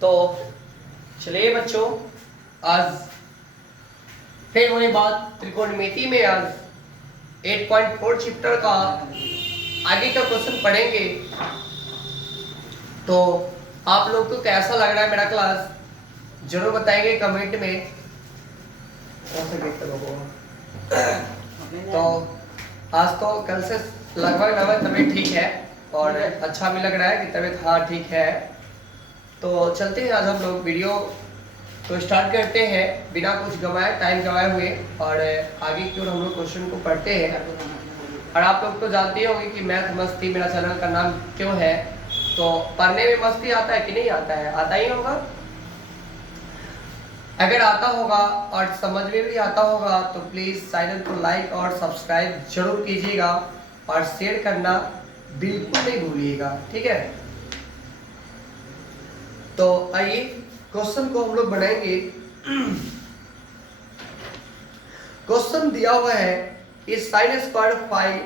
तो चलिए बच्चों, आज फिर वही बात त्रिकोणमिति में आज 8.4 चैप्टर का आगे का क्वेश्चन पढ़ेंगे। तो आप लोग को कैसा लग रहा है मेरा क्लास जरूर बताएंगे कमेंट में। तो आज तो कल से लगभग तबीयत ठीक है और अच्छा भी लग रहा है कि तबीयत हाँ ठीक है। तो चलते हैं, आज हम लोग वीडियो तो स्टार्ट करते हैं बिना कुछ टाइम गवाए हुए और आगे की ओर हम लोग क्वेश्चन को पढ़ते हैं। और आप लोग तो जानते होंगे कि मैथ मस्ती मेरा चैनल का नाम क्यों है। तो पढ़ने में मस्ती आता है कि नहीं आता है? आता ही होगा। अगर आता होगा और समझ में भी आता होगा तो प्लीज चैनल को लाइक और सब्सक्राइब जरूर कीजिएगा और शेयर करना बिल्कुल नहीं भूलिएगा, ठीक है। तो आइए क्वेश्चन को हम लोग बनाएंगे। क्वेश्चन दिया हुआ है is sine square phi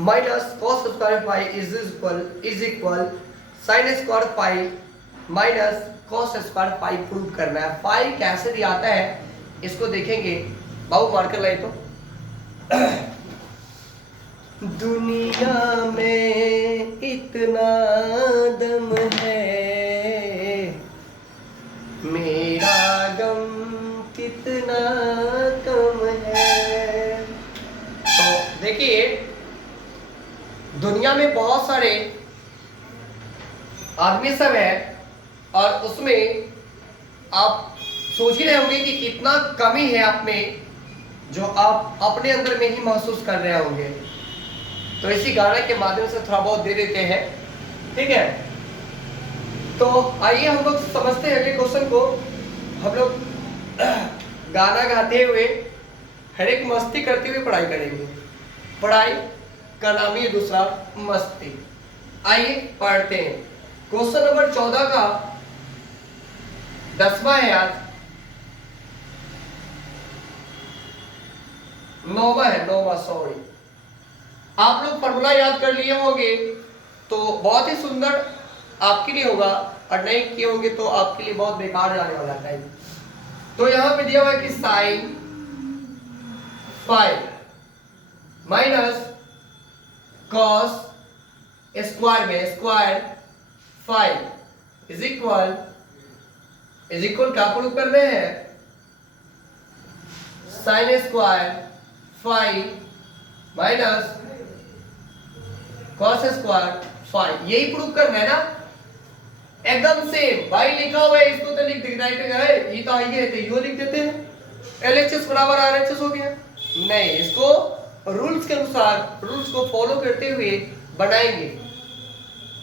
minus cos square phi is equal sine square phi minus cos square phi prove करना है। फाई कैसे दिया आता है इसको देखेंगे। बाबू मार्कर लाए तो दुनिया में इतना दम है, मेरा गम कितना कम है। तो देखिए, दुनिया में बहुत सारे आदमी सब है और उसमें आप सोच ही रहे होंगे कि कितना कमी है आप में जो आप अपने अंदर में ही महसूस कर रहे होंगे। तो इसी गाने के माध्यम से थोड़ा बहुत दे देते हैं, ठीक है। तो आइए हम लोग समझते हैं अगले क्वेश्चन को। हम लोग गाना गाते हुए हर एक मस्ती करते हुए पढ़ाई करेंगे। पढ़ाई का नाम ही दूसरा मस्ती। आइए पढ़ते हैं। क्वेश्चन नंबर 14 का 10वां है, आज 9वां है, 9वां सॉरी। आप लोग फॉर्मूला याद कर लिए होंगे तो बहुत ही सुंदर आपके लिए होगा और नहीं किए होंगे तो आपके लिए बहुत बेकार जाने वाला टाइम। तो यहां पे दिया हुआ है कि sine phi minus cos square में स्क्वायर फाई इज इक्वल क्या प्रूव कर रहे हैं? Sine square phi minus cos square phi, यही प्रूव करना है ना। एकदम सेम भाई लिखा हुआ है, इसको तो लिख देना है, ये तो आई है तो यो लिख देते हैं। LHS बराबर RHS हो गया। नहीं, इसको रूल्स के अनुसार रूल्स को फॉलो करते हुए बनाएंगे।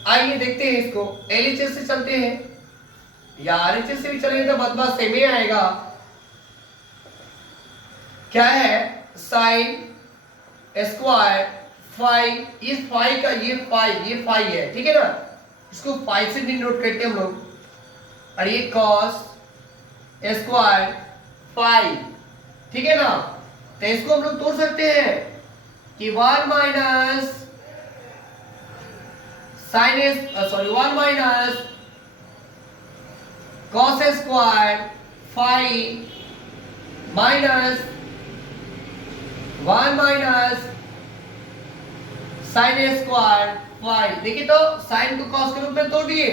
आइए देखते हैं इसको। LHS से चलते हैं या RHS से भी चलेंगे तो बदमाश सेम ही आएगा। क्या है? साइन स्क्वायर फाई, इस फाई का ये फाई है, ठीक है ना। इसको फाई से डिनोट करते हैं हम लोग। और ये कॉस स्क्वायर फाई, ठीक है ना। तो इसको हम लोग तोड़ सकते हैं कि 1 minus one minus cos square phi minus 1 minus sine square phi. देखिए तो साइन को कॉस के रूप में तोड़ दिए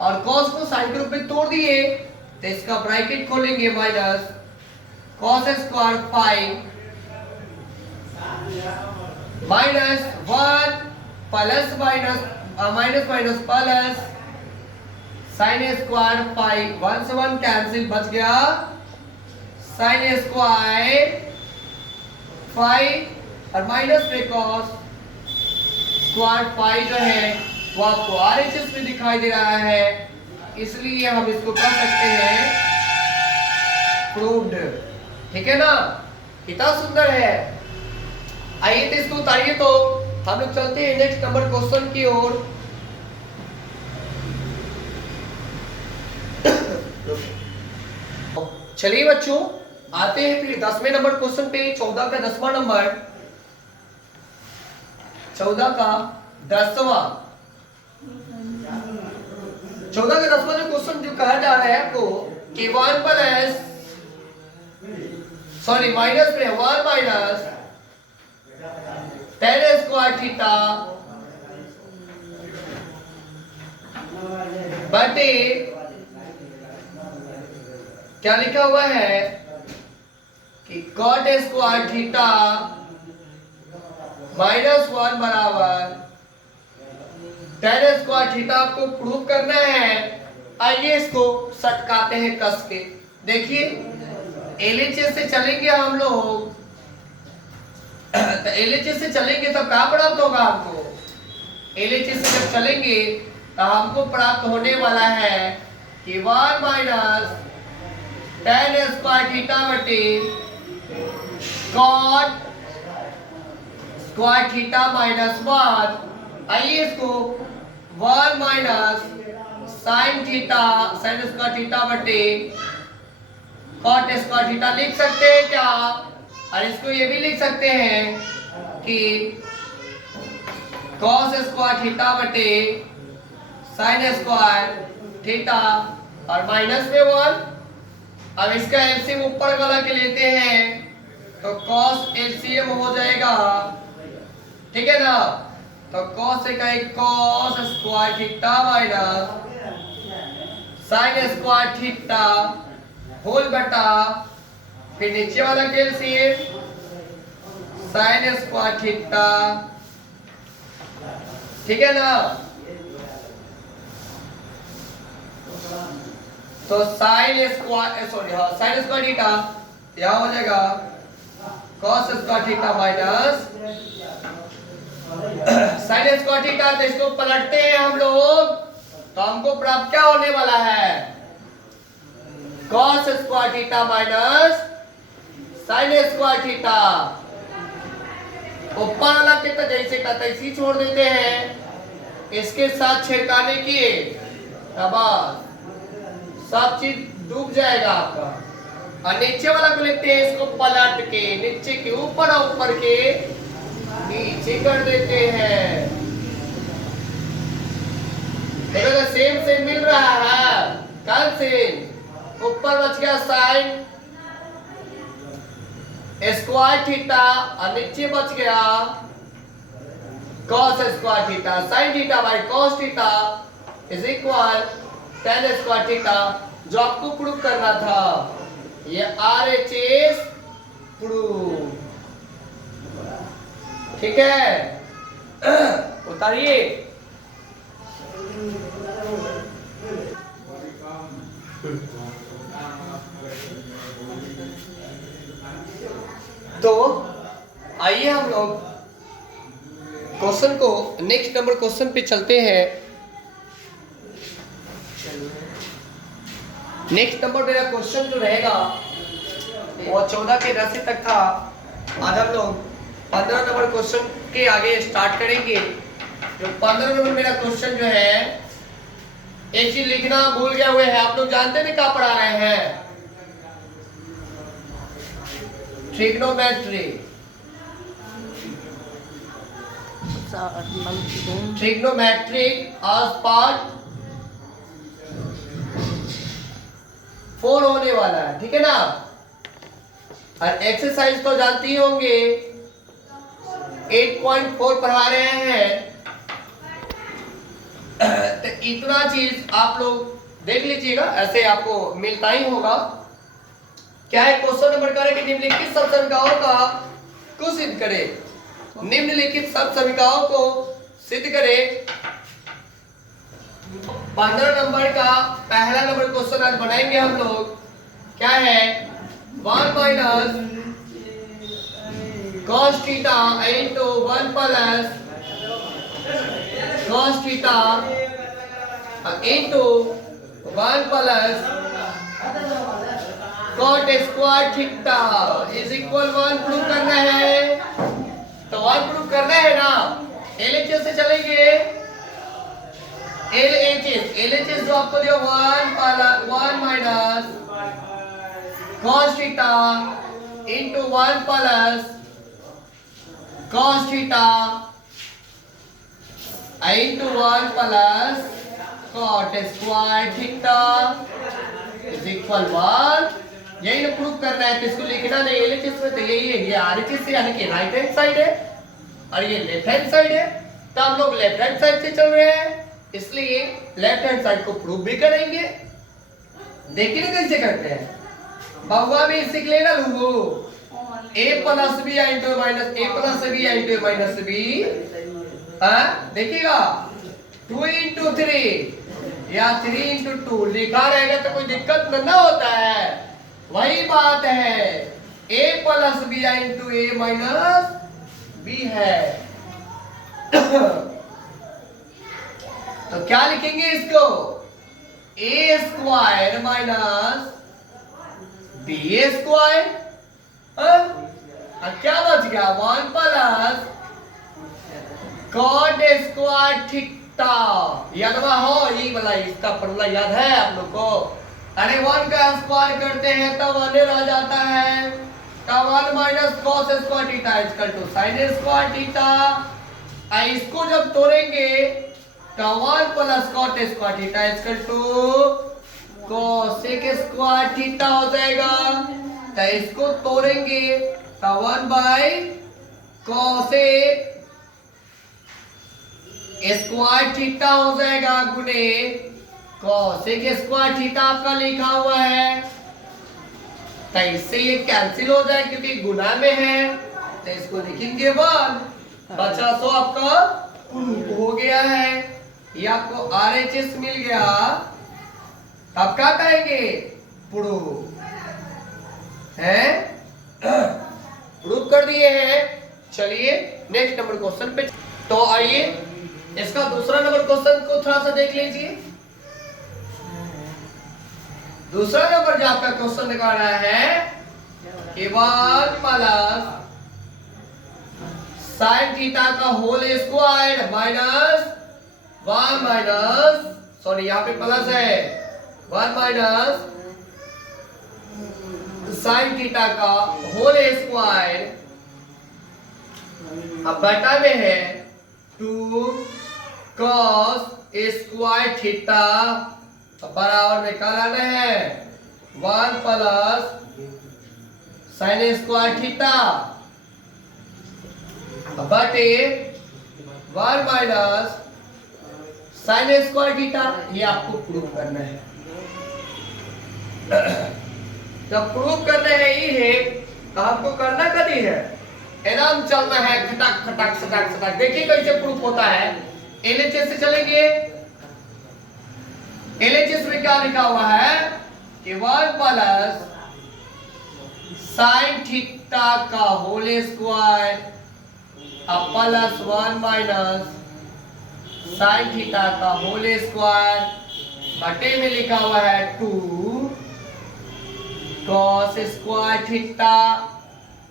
और कॉस को साइन के रूप में तोड़ दिए, तो इसका ब्रैकेट खोलेंगे minus cos square phi minus 1 plus minus plus sine square phi, 1 से 1 कैंसिल, बच गया साइन स्क्वायर फाई और माइनस में कॉस स्क्वायर फाई जो है वो आपको RHS में दिखाई दे रहा है, इसलिए हम इसको कर सकते हैं प्रूव्ड, ठीक है ना। कितना सुंदर है। आइए तो इसको उतारिए। तो हम लोग चलते हैं नेक्स्ट नंबर क्वेश्चन की ओर। चलिए बच्चों, आते हैं फिर 10वें नंबर क्वेश्चन पे। 14 का 10वां नंबर, 14 का 10वां 14 का 10वां जो क्वेश्चन जो कहा जा रहा है आपको कि 1 प्लस सॉरी माइनस में 1 माइनस tan स्क्वायर थीटा बटे क्या लिखा हुआ है कि cot स्क्वायर थीटा -1 बराबर tan स्क्वायर थीटा आपको प्रूव करना है। आइए इसको सटकाते हैं कस के। देखिए LHS से चलेंगे हम लोग तो LHS से चलेंगे तब क्या प्राप्त होगा हमको? LHS से जब चलेंगे तो हमको प्राप्त होने वाला है कि 1 माइनस tan स्क्वायर थीटा बटे cot स्क्वायर थीटा -1। आइए इसको 1 माइनस साइन स्क्वायर थीटा बटे cot स्क्वायर थीटा लिख सकते हैं क्या? और इसको ये भी लिख सकते हैं कि cos स्क्वायर थीटा बटे साइन स्क्वायर थीटा और माइनस में 1। अब इसका एलसीएम ऊपर वाला के लेते हैं तो cos एलसीएम हो जाएगा, ठीक है ना? तो cos से का cos square theta minus sine square theta whole बटा फिर नीचे वाला के एलसीएम साइन स्क्वायर थीटा, ठीक है ना? तो साइन स्क्वायर थीटा क्या हो जाएगा cos square theta minus sine square theta. तो इसको पलटते हैं हम लोग तो हमको प्राप्त क्या होने वाला है? cos square theta minus sine square theta. ऊपर वाला के तो जैसे का तैसे ही छोड़ देते हैं, इसके साथ छेड़खानी किए बस सब चीज डूब जाएगा आपका। और नीचे वाला को लिखते हैं, इसको पलट के नीचे के ऊपर और ऊपर के नीचे कर देते हैं। देखो तो सेम सेम मिल रहा है। कल सेम ऊपर बच गया साइन स्क्वायर थीटा और नीचे बच गया cos square theta. Sine theta by cos theta is equal tan square theta. जो आपको प्रूव करना था ये RHS प्रूव, ठीक है? उतारिए। तो आइए हम लोग क्वेश्चन को नेक्स्ट नंबर क्वेश्चन पे चलते हैं। नेक्स्ट नंबर मेरा क्वेश्चन जो रहेगा वो 14 के 10 तक था। आज हम लोग 15 नंबर क्वेश्चन के आगे स्टार्ट करेंगे। जो 15 नंबर मेरा क्वेश्चन जो है, एक चीज लिखना भूल गए हुए हैं। आप लोग जानते हैं क्या पढ़ा रहे हैं? ट्रिग्नोमेट्री। ट्रिग्नोमेट्रिक आज पार्ट 4 होने वाला है, ठीक है ना? और एक्सरसाइज तो जानती ही होंगे 8.4 पढ़ा रहे हैं। तो इतना चीज आप लोग देख लीजिएगा, ऐसे आपको मिलता ही होगा। क्या है क्वेश्चन नंबर करे कि निम्नलिखित सब समीकरणों का को सिद्ध करे। निम्नलिखित सब समीकरणों को सिद्ध करे। 15 नंबर का पहला नंबर क्वेश्चन आज बनाएंगे हम लोग। क्या है? 1 minus cos theta into 1 plus cos theta into 1 plus cot square theta is equal 1 prove करना है। तो 1 प्रूव करना है ना? LHS से चलेंगे। LHS जो आपको दिया 1 minus cos theta into 1 plus cos theta into 1 plus cot square theta is equal 1। यही ना प्रूव करना है, तो इसको लिखना नहीं एलएचएस में, तो यही है, ये आरएचएस यानी कि राइट हैंड साइड है और ये लेफ्ट हैंड साइड है। तो हम लोग लेफ्ट हैंड साइड से चल रहे हैं, इसलिए लेफ्ट हैंड साइड को प्रूव भी करेंगे। देखिए ना कैसे करते हैं, बहुआ में सीख लेना लूगो a plus B into minus a plus B into minus B. देखिएगा 2 इंटू 3 या 3 इंटू 2 लिखा रहेगा तो कोई दिक्कत ना होता है। वही बात है, a plus B into a minus B है। तो क्या लिखेंगे इसको, a square minus B square. क्या बच गया, 1 प्लस कॉट स्क्वायर थीटा। याद हो ये वाला, इसका फॉर्मूला याद है आप लोग को। अरे 1 का स्क्वायर करते हैं तो 1 रह जाता है, तो 1 minus cos square theta equal to sine square theta. इसको जब तोड़ेंगे तो 1 plus cot square theta equal to cosec square theta हो जाएगा। तो इसको तोड़ेंगे तो 1 बाय कोसेक स्क्वायर थीटा हो जाएगा गुने कोसेक स्क्वायर थीटा आपका लिखा हुआ है। तो इससे ये कैंसिल हो जाए क्योंकि गुना में है, तो इसको लिखेंगे 1। बचा सो आपका प्रूफ हो गया है, ये आपको आरएचएस मिल गया। अब क्या कहेंगे, प्रूफ है, प्रूफ कर दिए हैं। चलिए नेक्स्ट नंबर क्वेश्चन पे, तो आइए इसका दूसरा नंबर क्वेश्चन को थोड़ा सा देख लीजिए। दूसरा नंबर जो आपका क्वेश्चन दिखा रहा है कि 1 प्लस साइन थीटा का whole square minus 1 minus, sorry यहाँ पे प्लस है, 1 माइनस साइन थीटा का होल स्क्वायर, अब बटा में है 2 कॉस स्क्वायर थीटा बराबर में क्या लाना है, 1 प्लस साइन स्क्वायर थीटा बटे 1 माइनस साइन स्क्वायर थीटा। ये आपको प्रूव करना है। जब प्रूव करना है ये है तो आपको करना कभी है, एकदम चलना है खटक खटक सटक सटक। देखिए कैसे प्रूफ होता है, एलएचएस से चलेंगे। एलएचएस में क्या लिखा हुआ है कि 1 प्लस साइन थीटा का whole square plus 1 minus sine theta का होल स्क्वायर बटे में लिखा हुआ है 2 कॉस स्क्वायर थीटा।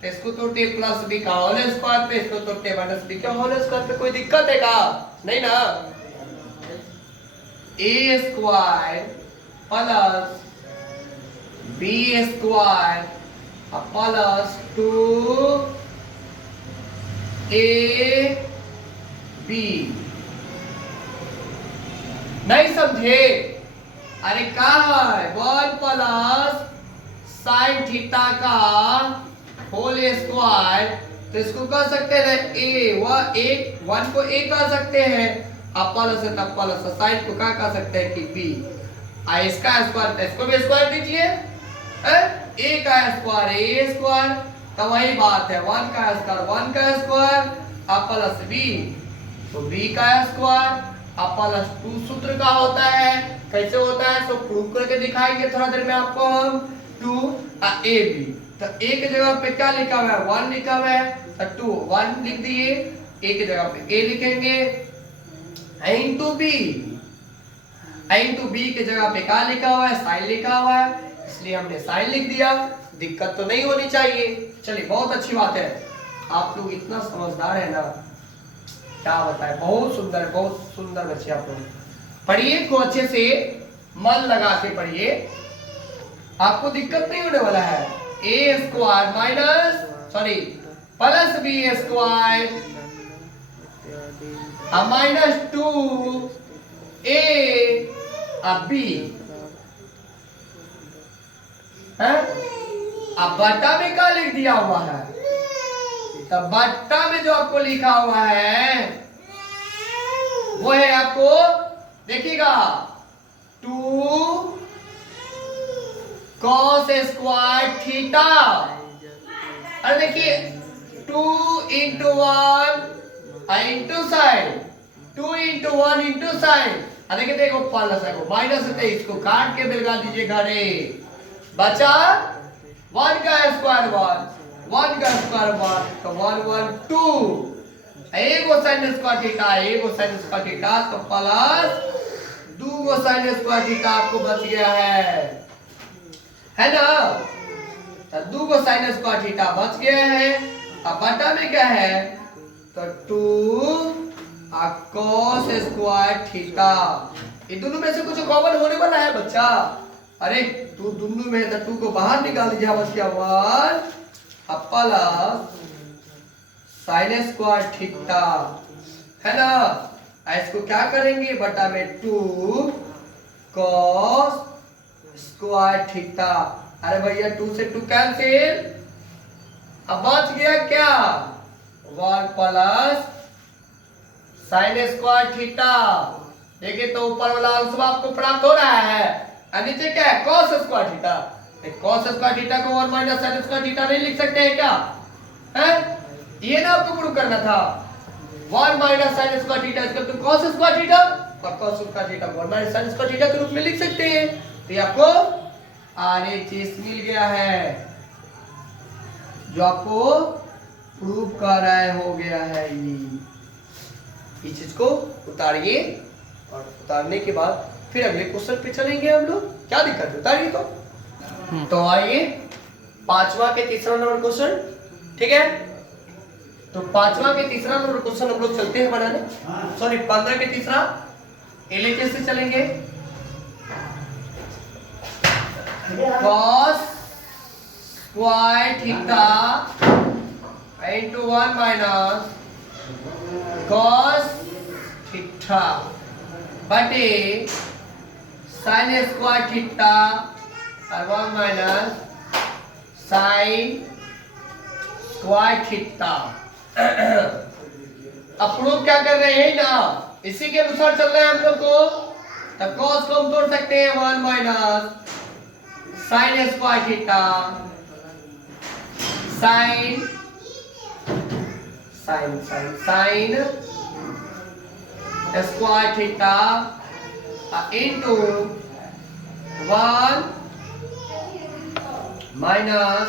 इसको तोड़ते प्लस बी का होल स्क्वायर पे, इसको तोड़ते माइनस बी का होल स्क्वायर पे। कोई दिक्कत है क्या, नहीं ना। A square plus b square plus 2 a b. नहीं समझे, अरे कहा है 1 प्लस साइन थीटा का होल स्क्वायर, तो इसको कह सकते हैं ए, वह एक 1 को ए कह सकते हैं, अब प्लस है तब प्लस, साइन को क्या कह सकते हैं कि बी। इसका स्क्वायर, इसको भी स्क्वायर दीजिए, ए का स्क्वायर ए स्क्वायर, तो वही बात है 1 का स्क्वायर 1 का स्क्वायर अब प्लस बी, तो बी का स्क्वायर अब प्लस 2 सूत्र का होता है। कैसे होता है, तो प्रूव करके दिखाएंगे थोड़ा देर में आपको हम। 2 ए बी, तो ए की जगह पे क्या लिखा हुआ है, 1 लिखा हुआ है, तो 2 1 लिख दिए, ए की जगह पे ए लिखेंगे, इनटू बी, इनटू बी की जगह पे क्या लिखा हुआ है, साइन लिखा हुआ है, इसलिए हमने साइन लिख दिया। दिक्कत तो नहीं होनी चाहिए। चलिए बहुत अच्छी बात है, आप लोग इतना समझदार है ना, क्या बताए, बहुत सुंदर बच्चे आप लोग। पढ़िए को अच्छे से मन लगा के पढ़िए, आपको दिक्कत नहीं होने वाला है। A square minus sorry plus b square minus 2 a अब बी है। अब बट्टा में क्या लिख दिया हुआ है? तो बट्टा में जो आपको लिखा हुआ है वो है आपको देखिएगा 2 cos स्क्वायर थीटा। अरे देखिए 2 into 1 into sine, 2 into 1 into sine. अरे देखिए देखो प्लस है वो माइनस है, इसको काट के मिलगा दीजिएगा रे। बचा 1 का स्क्वायर 1 का स्क्वायर 1 तो 1 1 2 एगो साइन स्क्वायर थीटा एगो साइन स्क्वायर थीटा तो प्लस 2 गो साइन स्क्वायर थीटा आपको बच गया है ना। तो 2 गो साइन स्क्वायर थीटा बच गया है। अब बटा में क्या है तो 2 cos स्क्वायर थीटा। ये दोनों में से कुछ कॉमन होने वाला है बच्चा। अरे तू दोनों में तो 2 को बाहर निकाल दीजिए बस क्या 1 प्लस साइन स्क्वायर थीटा है ना। इसको क्या करेंगे बटा में 2 cos स्क्वायर थीटा। अरे भैया 2 से 2 कैंसिल। अब बच गया क्या 1 प्लस साइन स्क्वायर थीटा। देखिए तो ऊपर वाला आंसर आपको प्राप्त हो रहा है और नीचे क्या है cos square theta. cos square theta को 1 माइनस साइन स्क्वायर थीटा नहीं लिख सकते हैं क्या है? ये ना आपको प्रूव करना था 1 माइनस साइन स्क्वायर थीटा इसका तो cos स्क्वायर थीटा और cos स्क्वायर थीटा को 1 माइनस साइन स्क्वायर थीटा के रूप में लिख सकते हैं। तो ये आपको RHS मिल गया है जो आपको प्रूव कर रहा है हो गया है। ये चीज को उतारिए और उतारने के बाद फिर अगले क्वेश्चन पे चलेंगे हम लोग। क्या दिक्कत है उतारिए तो आइए 5वां के तीसरा नंबर क्वेश्चन ठीक है। तो 5वां के तीसरा नंबर क्वेश्चन हम लोग चलते हैं बनाने। सॉरी 15 के तीसरा LHS से चलेंगे। cos square theta into 1 minus cos theta बटे साइन स्क्वायर थीटा और 1 माइनस साइन स्क्वायर थीटा। अब प्रूफ क्या कर रहे हैं ना इसी के अनुसार चल रहे हैं हम लोग को। तो cos को हम तोड़ सकते हैं 1 minus sine square theta sine sine sine sine square theta into 1 minus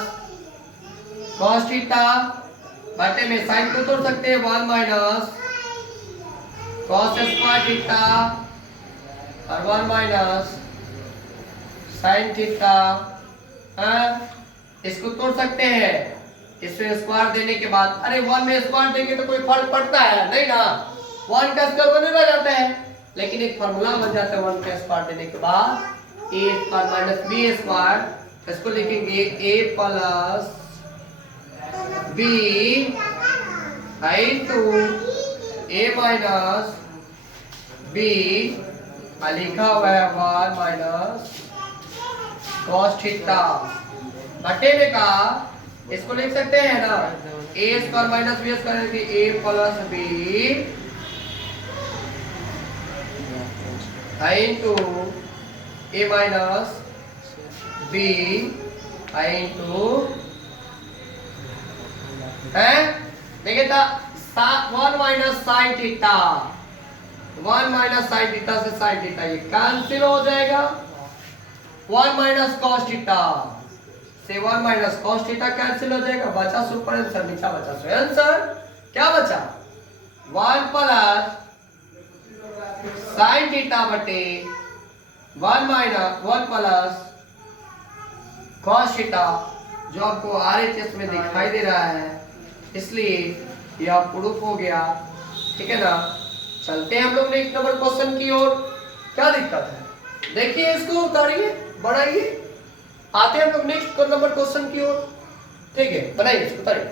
cos theta बटे में साइन को तोड़ सकते हैं 1 माइनस cos स्क्वायर थीटा और 1 माइनस साइन थीटा। इसको तोड़ सकते हैं इसमें स्क्वायर देने के बाद। अरे 1 में स्क्वायर देंगे तो कोई फर्क पड़ता है नहीं ना 1 का स्क्वायर बने रह जाता है। लेकिन एक फार्मूला बन जाता है 1 का स्क्वायर देने के बाद a square minus b square. इसको लिखेंगे a plus b into a minus b लिखा हुआ है 1 माइनस cos थीटा बटे में का इसको लिख सकते हैं ना a square minus b square a plus b into a minus b into है। देखिए था 1 minus sine theta 1 minus sine theta से साइन थीटा ये कैंसिल हो जाएगा। 1 माइनस cos थीटा से 1 माइनस cos थीटा कैंसिल हो जाएगा। बचा सुपर आंसर नीचा बचा सो आंसर क्या बचा 1 प्लस साइन थीटा बटे 1 माइनस 1 प्लस cos थीटा जो आपको RHS में दिखाई दे रहा है इसलिए यह प्रूफ हो गया ठीक है ना। चलते हैं हम लोग नेक्स्ट नंबर क्वेश्चन की ओर। क्या दिक्कत है देखिए इसको उतारिए बढ़ाइए आते हैं हम लोग नेक्स्ट नंबर क्वेश्चन की ओर ठीक है। बनाइए इसको उतारिए।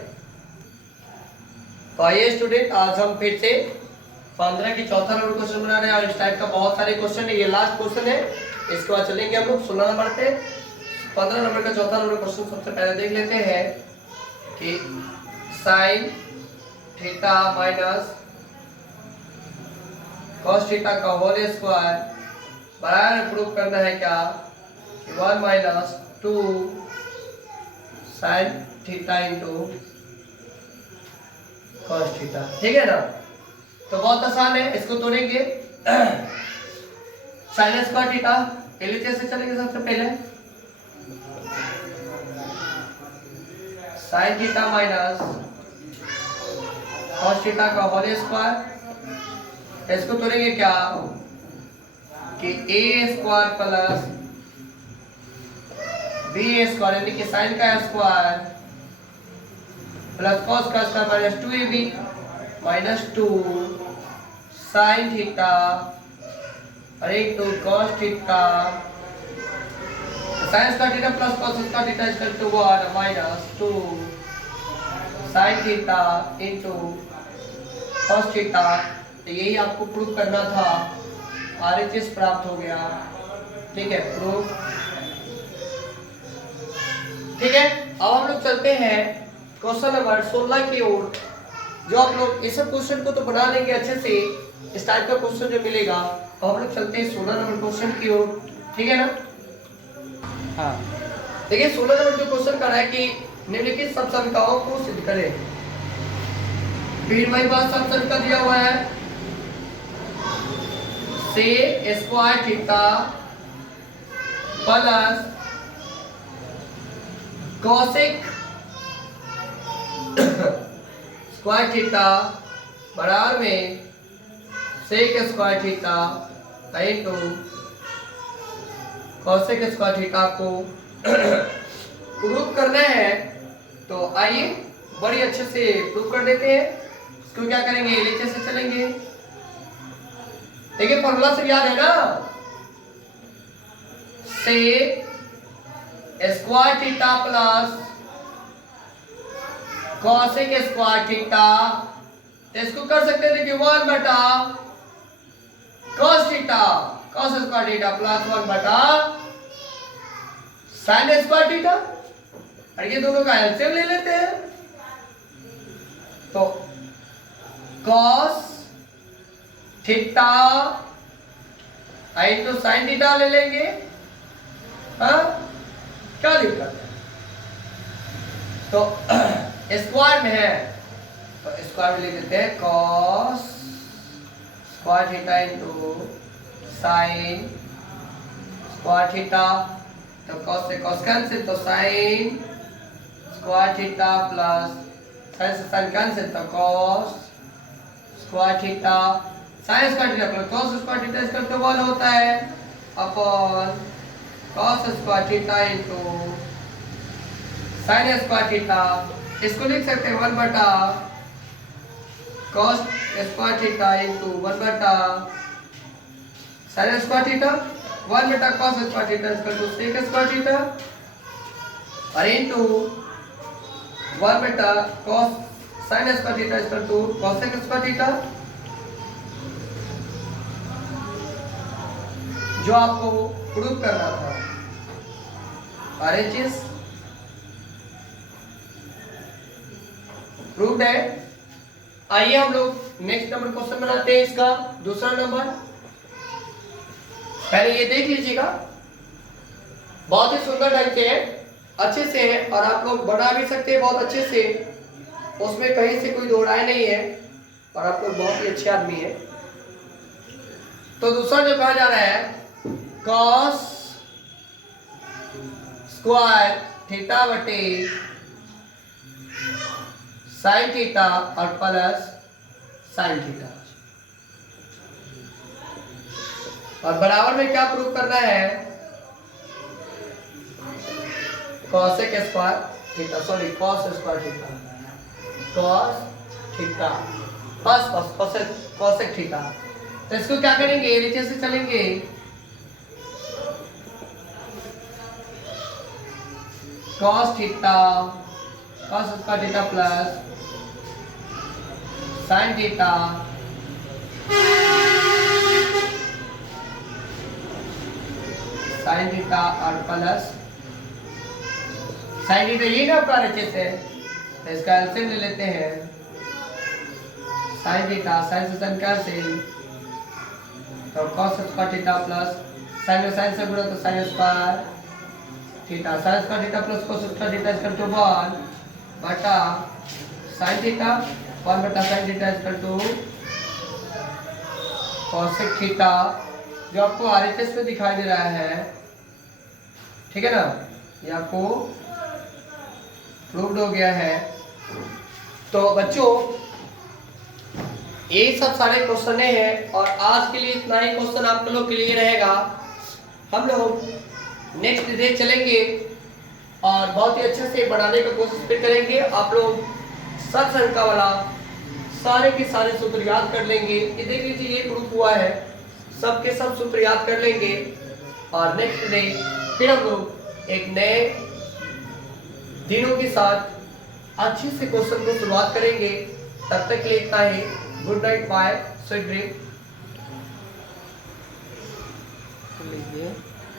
तो आइए स्टूडेंट आज हम फिर से 15 की चौथा नंबर क्वेश्चन बना रहे हैं और इस टाइप का बहुत सारे क्वेश्चन है। ये लास्ट क्वेश्चन है, इसके बाद चलेंगे हम लोग 16 नंबर पे। 15 नंबर का चौथा नंबर क्वेश्चन सबसे पहले देख लेते हैं कि sign theta minus cos theta का होल स्क्वायर बराबर प्रूव करना है क्या कि 1 minus 2 sine theta into cos theta. ठीक है ना, तो बहुत आसान है, इसको तोड़ेंगे। साइन स्क्वायर थीटा एलएचएस से चलेंगे। सबसे पहले sine theta minus cos theta का होल स्क्वायर, इसको तोड़ेंगे क्या कि a square plus b square यानी कि साइन का स्क्वायर प्लस कॉस का square minus 2ab minus 2 sine theta और into cos theta. Sine square theta plus cos square theta equal to 1 minus 2 sine theta into cos theta. तो यही आपको prove करना था, आरएचएस प्राप्त हो गया। ठीक है, प्रूफ। ठीक है, अब हम लोग चलते हैं क्वेश्चन नंबर 16 की ओर। जो आप लोग इस क्वेश्चन को तो बना लेंगे अच्छे से, इस टाइप का क्वेश्चन जो मिलेगा। अब हम लोग चलते हैं 16 नंबर क्वेश्चन की ओर। ठीक है ना? हाँ, देखिए 16 नंबर जो क्वेश्चन कर रहा है कि निम्नलिखित सब समीकरणों को सिद्ध करें। फिर वही बात सब समीकरण दिया हुआ है, sec square theta plus cosec square theta बराबर में sec square theta into cosec square theta को प्रूव करना है। तो आइए बड़ी अच्छे से प्रूव कर देते हैं। इसको क्या करेंगे, एलएचएस से चलेंगे। देखिए फॉर्मूला से याद है ना, से square theta plus cosec square theta, तो इसको कर सकते हैं देखिए 1 बटा cos theta cos square theta plus 1 बटा साइन स्क्वायर थीटा। और ये दोनों का एलसीएम ले लेते हैं, तो cos theta into sine theta ले लेंगे। हाँ, क्या दिक्कत है? तो स्क्वायर में है तो स्क्वायर में लिख देते हैं cos square theta into sine square theta. तो कॉस से कॉस कैंसिल, तो sine square theta plus sine से साइन कैंसिल, तो cos square theta sine square theta plus cos square theta इसका तो 1 होता है upon cos square theta into sine square theta. इसको लिख सकते हैं 1 बटा कॉस स्क्वायर थीटा इनटू 1 बटा साइन स्क्वायर थीटा, 1 बटा cos square theta equal to sec square theta और इनटू 1 बटा cos sine square theta equal to cosec square theta. जो आपको प्रूव करना था आरएचएस प्रूव्ड है। आइए हम लोग नेक्स्ट नंबर क्वेश्चन बनाते हैं, इसका दूसरा नंबर। पहले ये देख लीजिएगा, बहुत ही सुंदर ढंग से है, अच्छे से है और आप लोग बना भी सकते हैं बहुत अच्छे से, उसमें कहीं से कोई दो राय नहीं है और आप लोग बहुत ही अच्छे आदमी है। तो दूसरा जो कहा जा रहा है कॉस स्क्वायर थीटा बटे साइन थीटा और प्लस साइन थीटा, और बराबर में क्या प्रूव करना है, cosec square theta sorry cos square theta cos theta बस कॉसेक थीटा। तो इसको क्या करेंगे, नीचे से चलेंगे, cos theta cos square theta plus sine theta sign theta और प्लस साइन थीटा, ये ना आपका RHS है, तो इसका एलसीएम ले लेते हैं। साइन थीटा, साइन से साइन कैंसिल, तो cos square theta plus sine से गुणा तो sine square theta, sine square theta plus cos square theta equal to 1 बटा साइन थीटा, 1 बटा sine theta equal to cosec theta, जो आपको RHS में दिखाई दे रहा है, ठीक है ना, ये आपको प्रूव्ड हो गया है। तो बच्चों ये सब सारे क्वेश्चन हैं और आज के लिए इतना ही क्वेश्चन आप लोग क्लियर रहेगा। हम लोग नेक्स्ट डे चलेंगे और बहुत ही अच्छे से बनाने की कोशिश फिर करेंगे। आप लोग 7 अंक वाला सारे के सारे सूत्र याद कर लेंगे। ये देख लीजिए, ये प्रूफ हुआ है, सबके सब सूत्र याद कर लेंगे और नेक्स्ट डे फिर हम लोग एक नए दिनों के साथ अच्छे से क्वेश्चन को शुरुआत करेंगे। तब तक के लिए इतना ही। Good night, bye, sweet dream.